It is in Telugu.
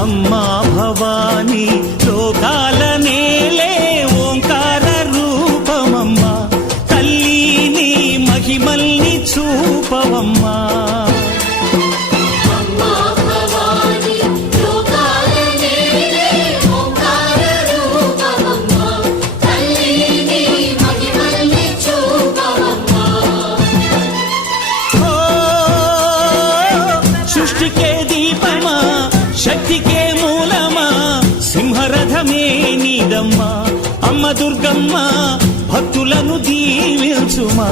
అమ్మా భవానీ లోకాల నేలే ఓంకార రూపమమ్మా, తల్లి నీ మహిమల్ని చూపవమ్మా. సృష్టికే దీపమా, శక్తికే మూలమా, సింహరథమే నీదమ్మా. అమ్మ దుర్గమ్మ భక్తులను దీవించుమా.